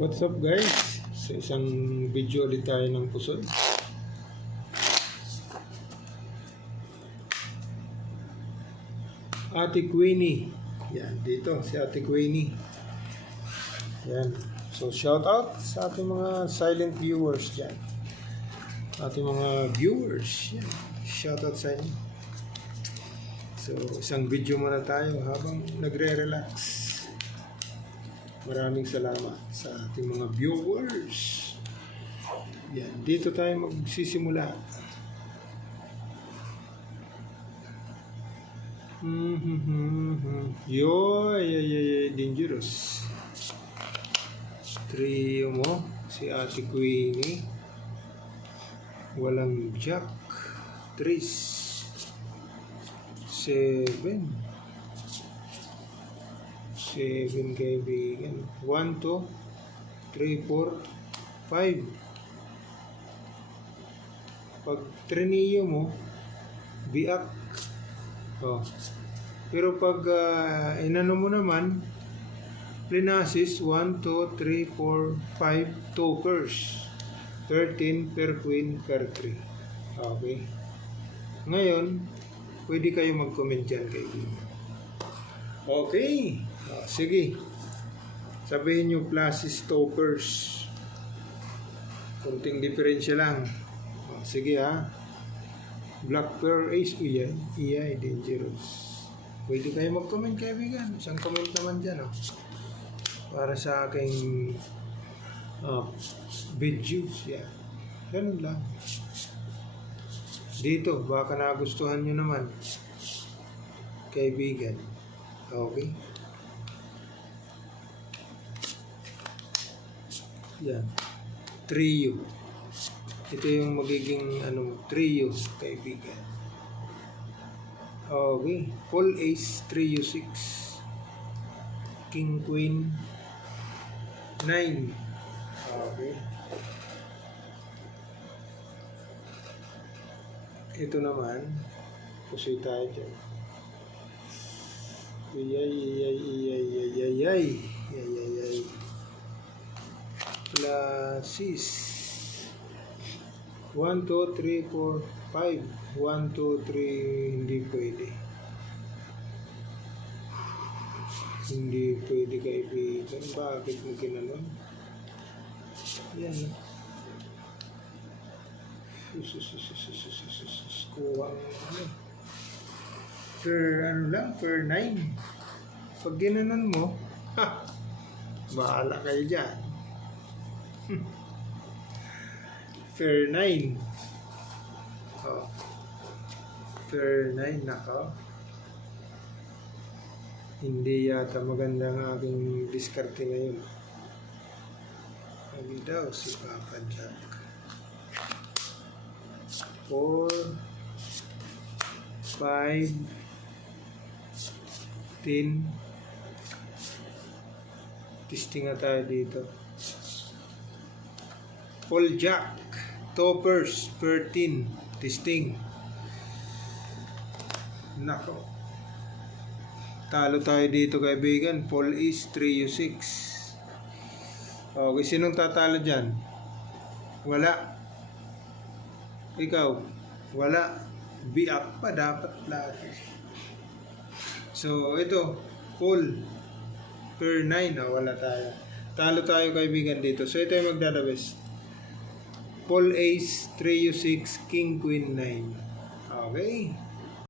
What's up guys? Sa isang video ulit tayo ng pusod. Ate Queenie. Yan, dito si Ate Queenie. Yan. So shout out sa ating mga silent viewers dyan. Ating mga viewers. Yan. Shout out sa inyo. So isang video muna tayo habang nagre-relax. Maraming salamat sa ating mga viewers. Yan, dito tayo magsisimula. Yoy, dangerous. Trio mo, si Ate Queenie. Walang jack. Tris. 7 kaibigan. 1, 2, 3, 4, 5. Pag trineo mo, biak. Oh. Pero pag inano mo naman, plinasis, 1, 2, 3, 4, 5, tokers. 13 per queen per 3. Okay. Ngayon, pwede kayo mag-comment dyan kaibigan. Okay. Sige. Sabihin nyo pluses, tokers. Kunting diferensya lang. Sige ha. Black pearl ace. Iyay, dangerous. Pwede kayo mag-comment kaibigan. Isang comment naman dyan. Para sa aking videos. Yeah. Ganun lang. Dito, baka nagustuhan nyo naman. Kaibigan. Okay. Yan. Trio. Ito yung magiging trio, kaibigan. Okay. Full ace, trio 6. King, queen, 9. Okay. Ito naman, pusoy tayo dyan. Yay. Pluses. 1, 2, 3, 4, 5. 1, 2, 3, hindi pwede. Hindi pwede kaibigan. Bakit mo ginanon? Yan. Kuha ang per 9. Pag ginanon mo, bahala kayo dyan. Fair 9. Oh. Fair 9 naka. Hindi yata maganda ang aking diskarte ngayon. Hindi daw si Papa Jack. 4, 5, 10. Testing na tayo dito. Full jack, toppers, 13, testing. Nako. Talo tayo dito kaibigan. Full is 3 6. Okay, sinong tatalo dyan? Wala. Ikaw, wala. Biak pa dapat lagi. So, ito, full per 9. Wala tayo. Talo tayo kaibigan dito. So, ito yung magdadabest. Full ace, trio 6, king, queen, 9. Okay.